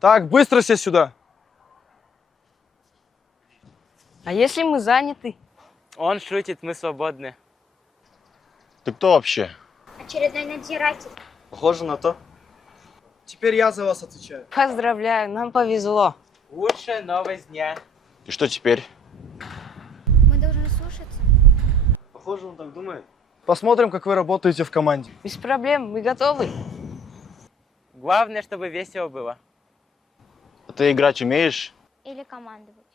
Так, быстро все сюда. А если мы заняты? Он шутит, мы свободны. Ты кто вообще? Очередной надзиратель. Похоже на то. Теперь я за вас отвечаю. Поздравляю, нам повезло. Лучшая новость дня. И что теперь? Мы должны слушаться. Похоже, он так думает. Посмотрим, как вы работаете в команде. Без проблем, мы готовы. Главное, чтобы весело было. А ты играть умеешь? Или командовать.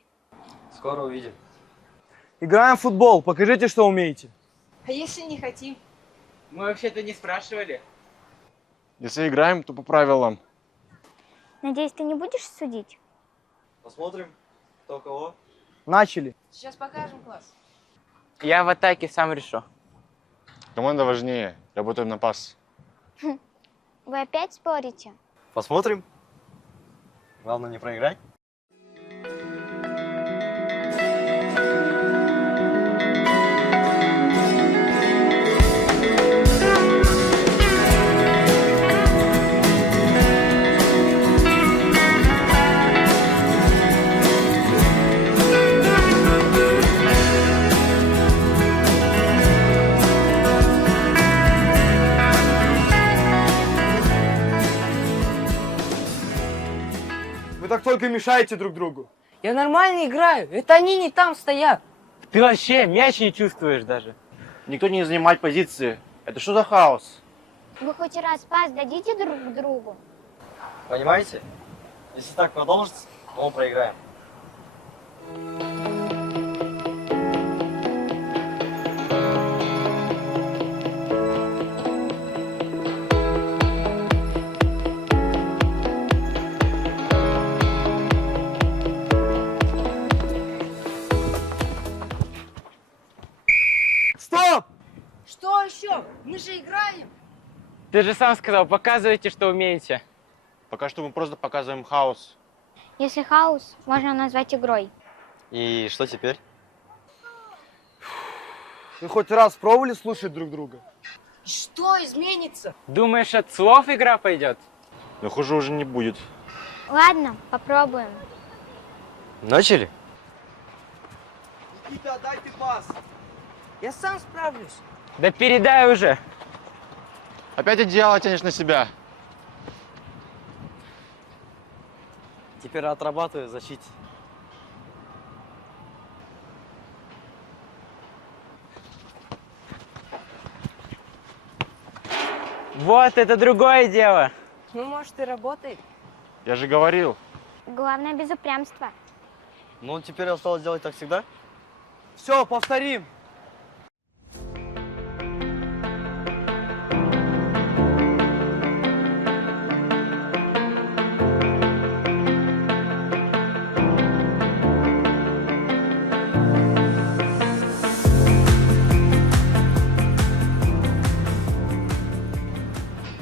Скоро увидим. Играем в футбол. Покажите, что умеете. А если не хотим? Мы вообще-то не спрашивали. Если играем, то по правилам. Надеюсь, ты не будешь судить? Посмотрим, кто кого. Начали. Сейчас покажем класс. Я в атаке сам решу. Команда важнее. Работаем на пас. Вы опять спорите? Посмотрим. Главное не проиграть. Вы так только мешаете друг другу. Я нормально играю, это они не там стоят. Ты вообще мяч не чувствуешь даже. Никто не занимает позиции. Это что за хаос? Вы хоть раз пас дадите друг другу? Понимаете? Если так продолжится, то мы проиграем. Стоп! Что еще? Мы же играем. Ты же сам сказал, показывайте, что умеете. Пока что мы просто показываем хаос. Если хаос можно назвать игрой. И что теперь? Вы хоть раз пробовали слушать друг друга? И что изменится? Думаешь, от слов игра пойдет? Но хуже уже не будет. Ладно, попробуем. Начали? Никита, дай ты пас. Я сам справлюсь. Да передай уже. Опять одеяло тянешь на себя. Теперь отрабатываю в защите. Вот, это другое дело. Ну, может, и работает. Я же говорил. Главное без упрямства. Ну, теперь осталось делать так всегда. Все, повторим.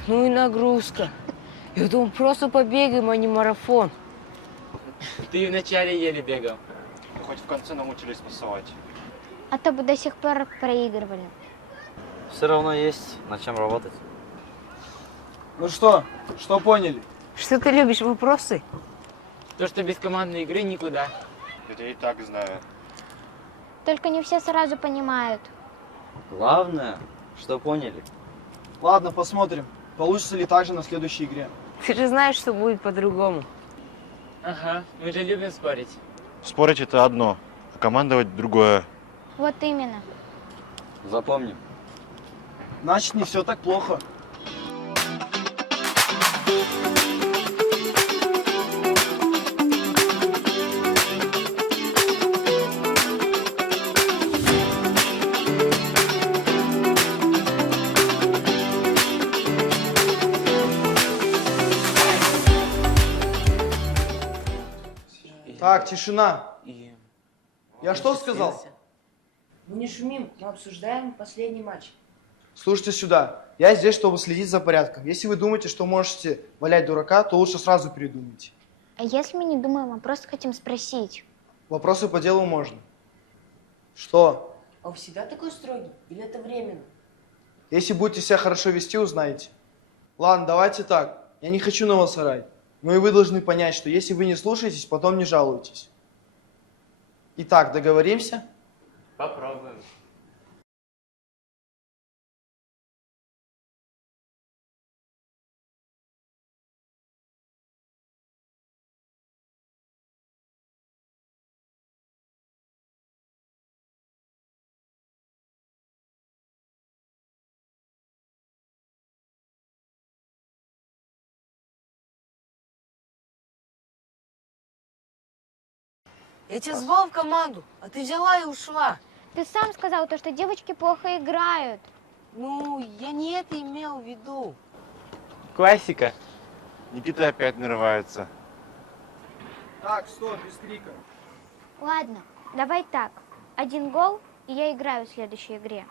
Ну и нагрузка. Я думал, просто побегаем, а не марафон. Ты вначале еле бегал. Мы хоть в конце научились пасовать. А то бы до сих пор проигрывали. Все равно есть над чем работать. Ну что поняли? Что ты любишь, вопросы? То, что без командной игры никуда. Это я и так знаю. Только не все сразу понимают. Главное, что поняли. Ладно, посмотрим, получится ли так же на следующей игре. Ты же знаешь, что будет по-другому. Ага, мы же любим спорить. Спорить это одно, а командовать другое. Вот именно. Запомним. Значит, не все так плохо. Так, тишина. Я что сказал? Мы не шумим, мы обсуждаем последний матч. Слушайте сюда. Я здесь, чтобы следить за порядком. Если вы думаете, что можете валять дурака, то лучше сразу передумайте. А если мы не думаем, а просто хотим спросить? Вопросы по делу можно. Что? А вы всегда такой строгий? Или это временно? Если будете себя хорошо вести, узнаете. Ладно, давайте так. Я не хочу на вас орать. Ну и вы должны понять, что если вы не слушаетесь, потом не жалуетесь. Итак, договоримся? Попробуем. Я тебя звал в команду, а ты взяла и ушла. Ты сам сказал то, что девочки плохо играют. Ну, я не это имел в виду. Классика. Никита опять нарывается. Так, стоп, без крика. Ладно, давай так. 1 гол, и я играю в следующей игре.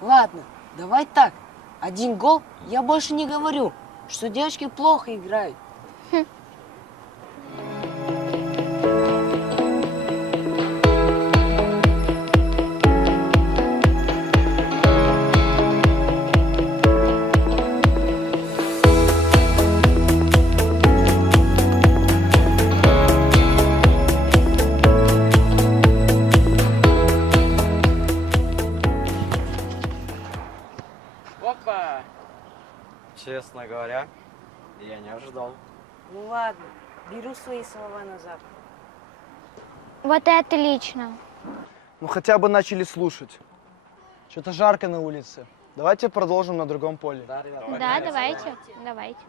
Ладно, давай так. 1 гол, я больше не говорю, что девочки плохо играют. Опа! Честно говоря, я не ожидал. Ну ладно, беру свои слова назад. Вот и отлично. Ну хотя бы начали слушать. Что-то жарко на улице. Давайте продолжим на другом поле. Да, ребята. Да, давайте. Давайте.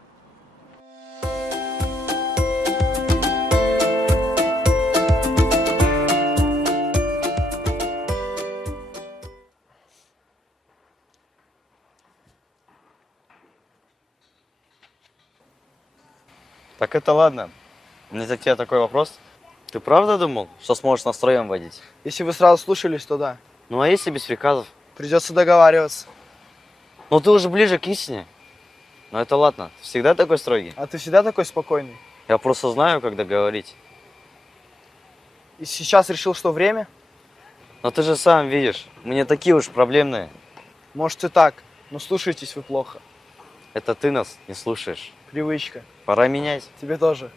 Так это ладно. У меня к тебе такой вопрос. Ты правда думал, что сможешь настроем водить? Если вы сразу слушались, то да. Ну а если без приказов? Придется договариваться. Ну ты уже ближе к истине. Но это ладно, ты всегда такой строгий. А ты всегда такой спокойный? Я просто знаю, когда говорить. И сейчас решил, что время? Но ты же сам видишь, мы не такие уж проблемные. Может и так, но слушаетесь вы плохо. Это ты нас не слушаешь. Привычка. Пора менять. Тебе тоже.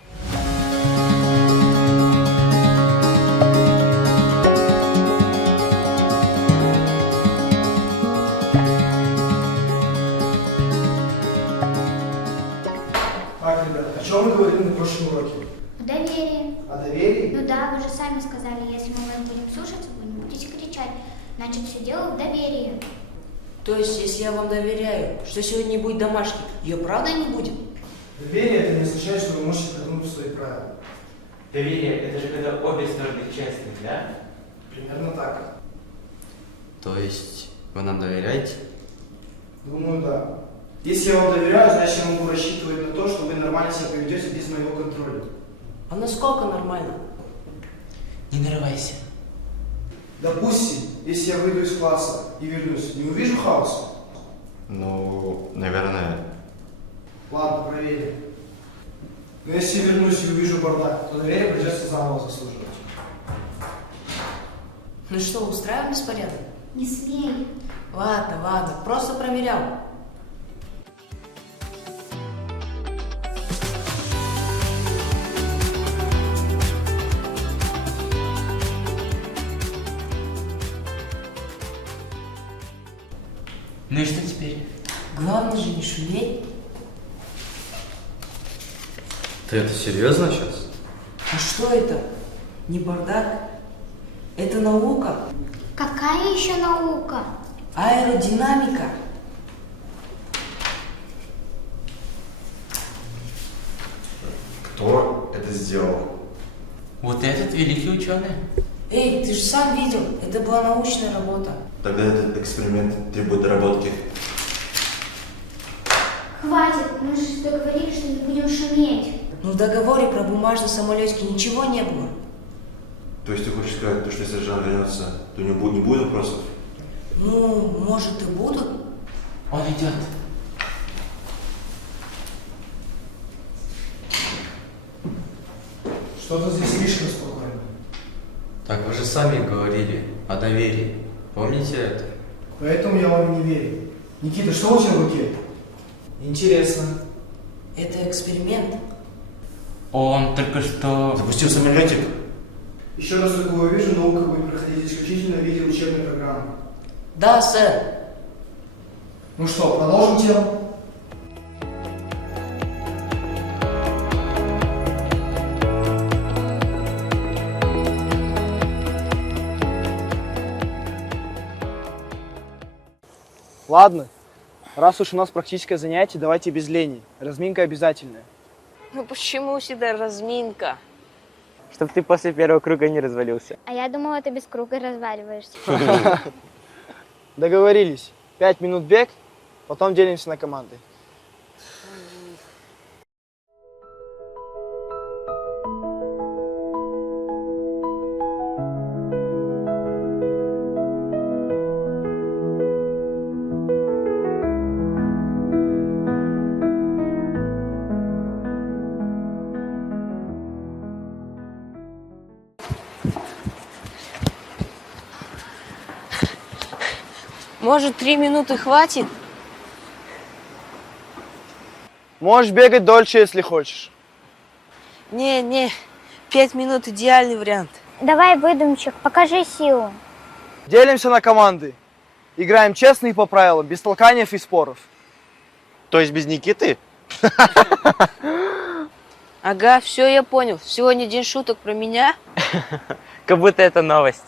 Так, ребята, о чем мы говорили на прошлом уроке? В доверии. О доверии? Ну да, вы же сами сказали, если мы вас будем слушаться, вы не будете кричать. Значит, все дело в доверии. То есть, если я вам доверяю, что сегодня не будет домашки, ее правда не будет? Доверие это не означает, что вы можете продумать свои правила. Доверие – это же когда обе стороны честны, да? Примерно так. То есть вы нам доверяете? Думаю, да. Если я вам доверяю, значит я могу рассчитывать на то, что вы нормально себя поведете без моего контроля. А насколько нормально? Не нарывайся. Допустим, если я выйду из класса и вернусь, не увижу хаоса? Ну, наверное. Ладно, проверим. Но если я вернусь и увижу бардак, то доверие придется заново заслуживать. Ну что, устраиваем беспорядок? Не смей. Ладно, просто промерял. Ну и что теперь? Главное же не шуметь. Ты это серьезно сейчас? А что это? Не бардак? Это наука. Какая еще наука? Аэродинамика. Кто это сделал? Вот этот великий ученый. Эй, ты же сам видел, это была научная работа. Тогда этот эксперимент требует доработки. Хватит, мы же договорились, что не будем шуметь. Но в договоре про бумажные самолетики ничего не было. То есть ты хочешь сказать, что если Жан вернется, то не будет вопросов? Ну, может и будут. Он идет. Что-то здесь слишком спокойно. Так вы же сами говорили о доверии. Помните это? Поэтому я вам не верю. Никита, что у тебя в руке? Интересно. Это эксперимент. Он только что... Запустил самолетик. Еще раз такое увижу, наука будет проходить исключительно в виде учебной программы. Да, сэр. Ну что, продолжим тему? Ладно, раз уж у нас практическое занятие, давайте без лени. Разминка обязательная. Ну почему всегда разминка? Чтоб ты после первого круга не развалился. А я думала, ты без круга разваливаешься. Договорились. 5 минут бег, потом делимся на команды. Может, 3 минуты хватит? Можешь бегать дольше, если хочешь. Не, 5 минут идеальный вариант. Давай, выдумщик, покажи силу. Делимся на команды. Играем честно и по правилам, без толканиев и споров. То есть без Никиты? Ага, все, я понял. Сегодня день шуток про меня. Как будто это новость.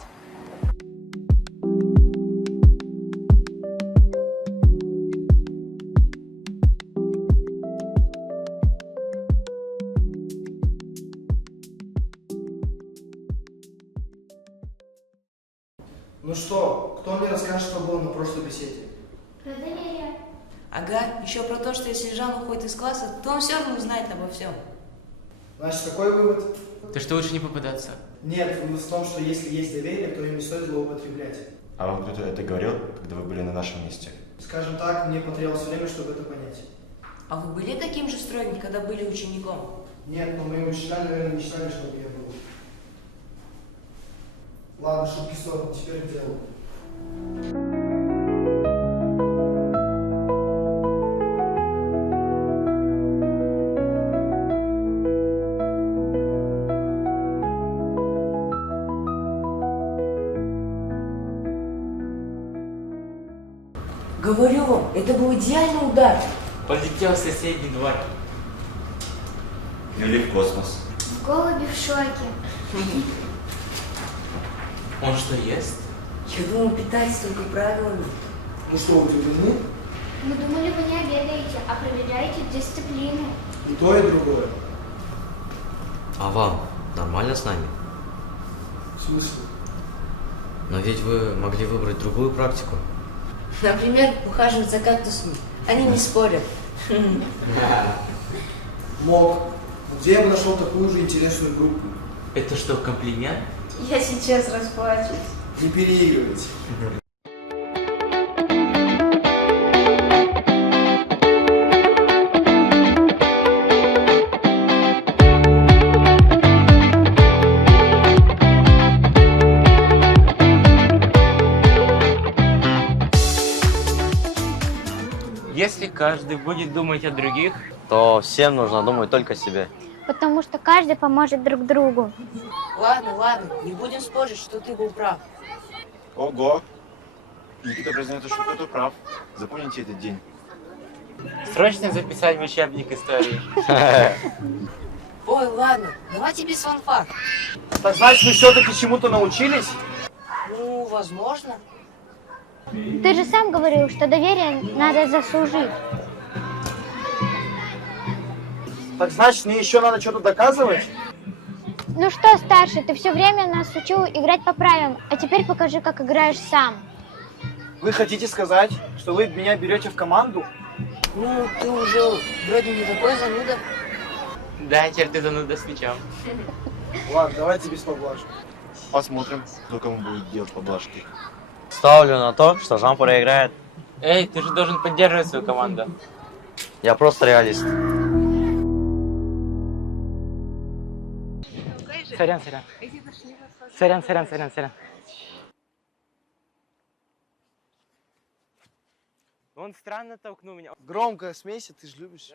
Ну что, кто мне расскажет, что было на прошлой беседе? Про доверие. Ага, еще про то, что если Жан уходит из класса, то он все равно узнает обо всем. Значит, какой вывод? То, что лучше не попадаться. Нет, вывод в том, что если есть доверие, то им не стоит злоупотреблять. А вам кто-то это говорил, когда вы были на нашем месте? Скажем так, мне потребовалось время, чтобы это понять. А вы были таким же строгим, когда были учеником? Нет, но мои учителя, наверное, не считали, чтобы я был. Ладно, шутки в сторону, теперь к делу. Говорю вам, это был идеальный удар. Полетел в соседний двор. Или в космос. Голуби в шоке. Он что, ест? Я думал, питается только правилами. Ну что, удивлены? Мы думали, вы не обедаете, а проверяете дисциплину. И то, и другое. А вам нормально с нами? В смысле? Но ведь вы могли выбрать другую практику. Например, ухаживать за кактусами. Они не спорят. Мог. Где я бы нашел такую же интересную группу? Это что, комплимент? Я сейчас расплачусь. Не переигрывайте. Если каждый будет думать о других, То всем нужно думать только о себе. Потому что каждый поможет друг другу. Ладно, не будем спорить, что ты был прав. Ого! Никита признает, что кто-то прав. Запомните этот день. срочно записать в учебник истории. Ой, ладно, давайте без фанфар. Так значит, вы все-таки чему-то научились? Ну, возможно. Ты же сам говорил, что доверие надо заслужить. Так значит, мне еще надо что-то доказывать? Ну что, старший, ты все время нас учил играть по правилам, а теперь покажи, как играешь сам. Вы хотите сказать, что вы меня берете в команду? Ну, ты уже вроде не такой зануда. Да, теперь ты зануда с мячом. Ладно, давайте без поблажек. Посмотрим, кто кому будет делать поблажки. Ставлю на то, что Жан проиграет. Эй, ты же должен поддерживать свою команду. Я просто реалист. Сорян. Сорян. Он странно толкнул меня. Громко смейся, ты же любишь.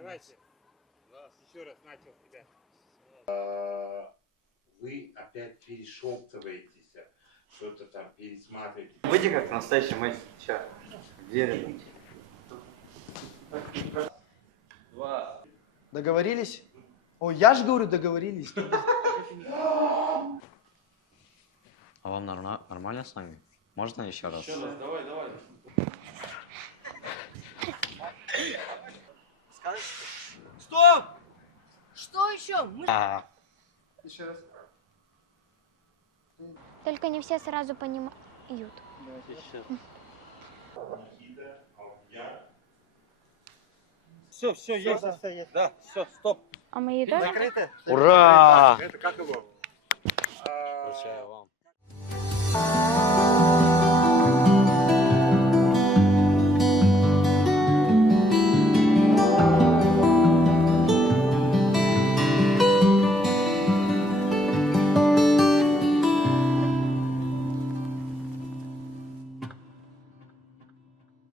Вы опять перешептываетесь, что-то там пересматриваете. Выйди как настоящий мастер. Чё? Верен. Договорились? Ой, я же говорю, договорились. А вам нормально с нами? Можно еще раз? Давай. Стоп! Что еще? Мы... Еще раз. Только не все сразу понимают. Все, есть. Да, все, стоп. А мои тоже? Закрыто? Ура! Это как его? Прощаю вам.